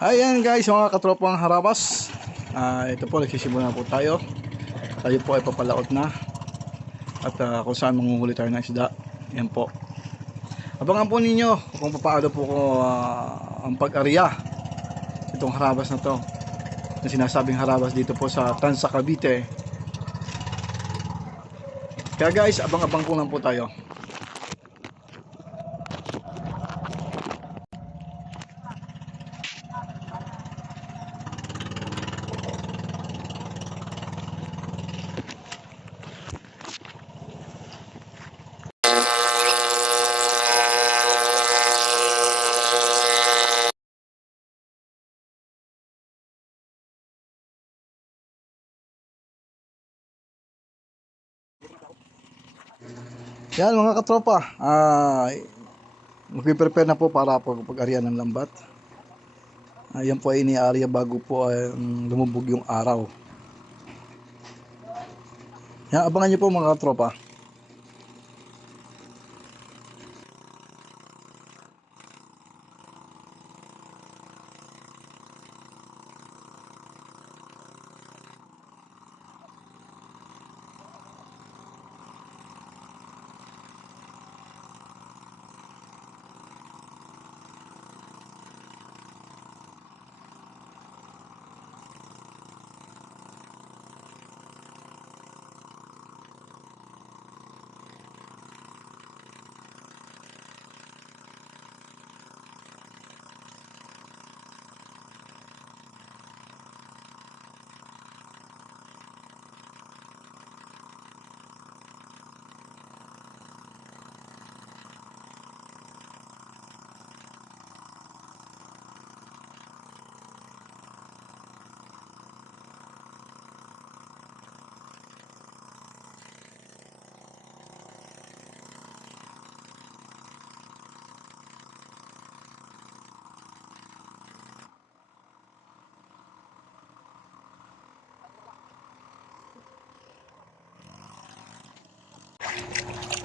Ayan guys, mga katropang harabas. Ito po, nagsisimula na po tayo. Tayo po ay papalaot na. At kung saan manguhuli tayo ng isda. Yan po. Abangan po ninyo kung paano po ko ang pag-ariya itong harabas na to. Na sinasabing harabas dito po sa Tansa, Cavite. Kaya guys, abang-abang po lang po tayo. Yan mga katropa, mag-prepare na po para pag-arian ng lambat. Yan po ay iniarya bago po lumubog yung araw. Yan, abangan nyo po mga katropa.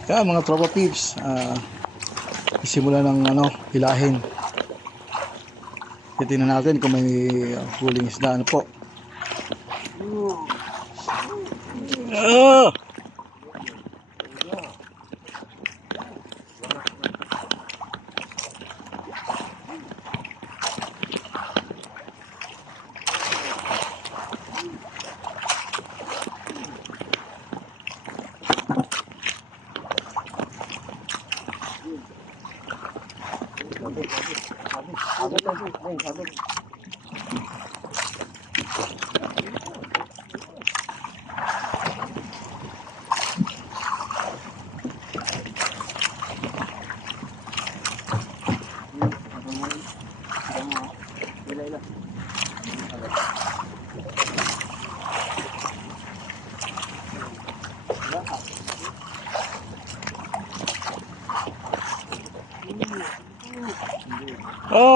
Yan mga tropa peeps, isimula ng hilahin. Titingnan natin kung may huling isda po.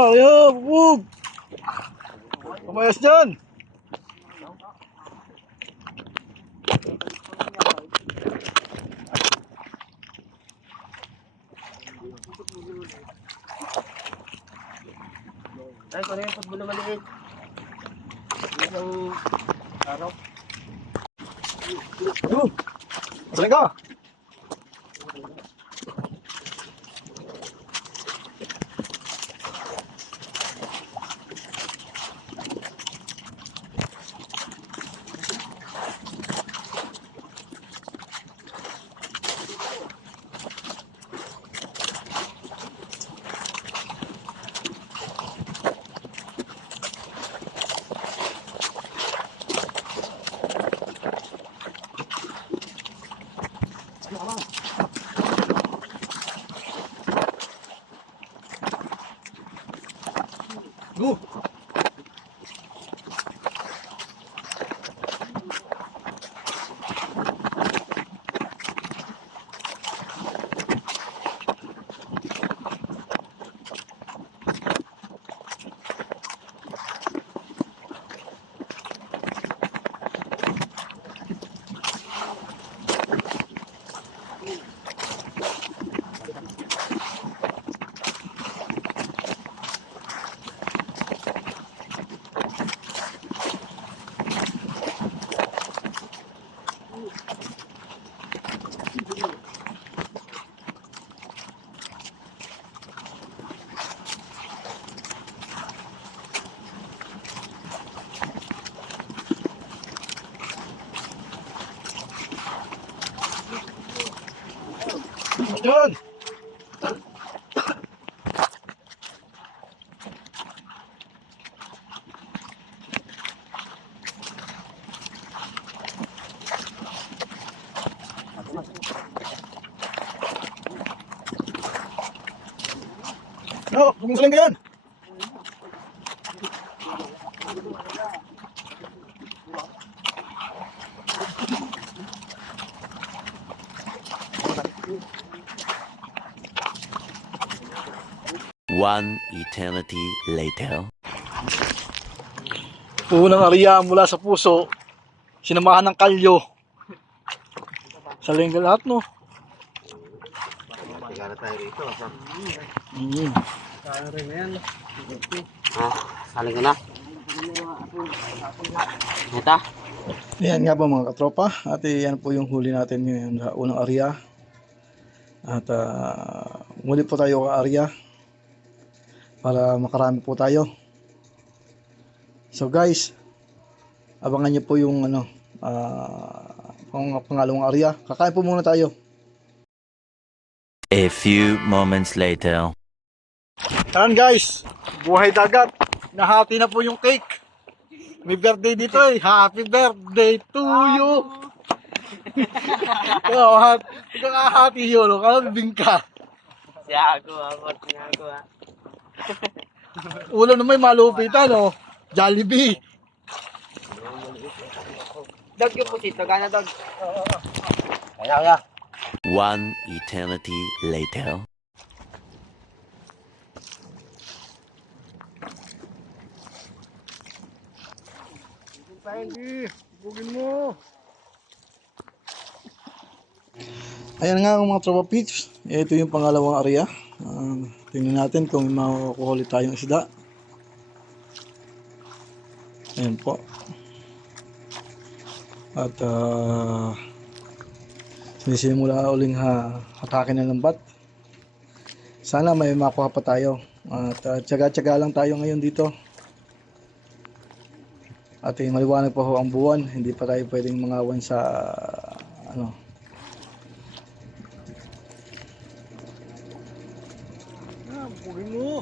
Yo, wug. Kumayas dyan. Ay, kung ano yung football na maliit. Isang araw. Talaga. Yun! No, bumusaling ka yan! One eternity later. Unang ariya mula sa puso, sinamahan ng kalyo. Sa lingga lahat, no? Magana tayo rito. Mm. Saling ko na. Ito. Yan nga ba mga katropa, at yan po yung huli natin ngayon sa unang area. At muli po tayo ka area para makarami po tayo. So guys, abangan nyo po yung pangalawang area. Kakain po muna tayo. A few moments later. Yan guys, buhay dagat. Nahati na po yung cake. May birthday dito eh. Happy birthday to you. Ikaw kahati yun. Kala bibing ka. Siya ako, siya ako. Ulam na may malupitan, oh. Jollibee. Dog yung pusito, gana dog. Kaya. One eternity later. Andy, bugin mo. Ayan nga mga tropa peeps. Ito yung pangalawang area. Tingnan natin kung may makukuha ulit tayong isda. Ayan po. At sinisimula uling hatakin ng lambat. Sana may makuha pa tayo. At tsaga-tsaga lang tayo ngayon dito. At maliwanag pa ho ang buwan. Hindi pa tayo pwedeng mangawan sa bugin mo.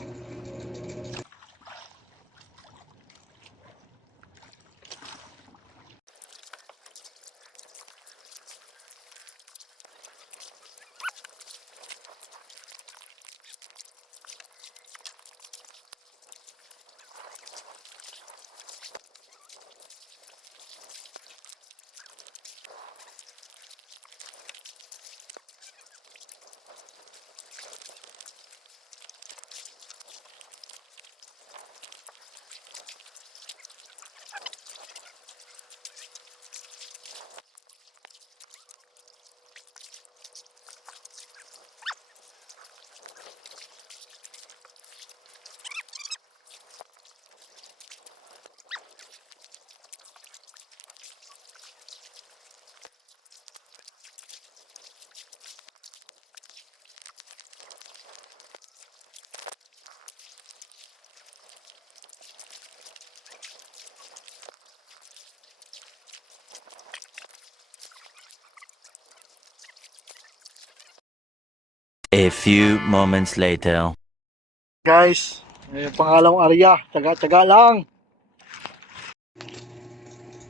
A few moments later. Guys, yung pangalawang area, tsaga-tsaga lang.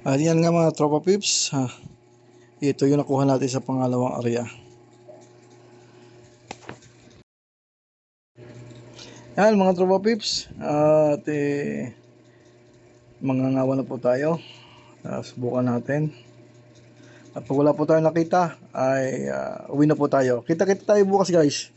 At yan nga mga tropa pips, ito yung nakuha natin sa pangalawang area. Yan mga tropa pips, at mangangawa na po tayo. Subukan natin. At pag wala po tayo nakita, ay uwi na po tayo. Kita-kita tayo bukas guys.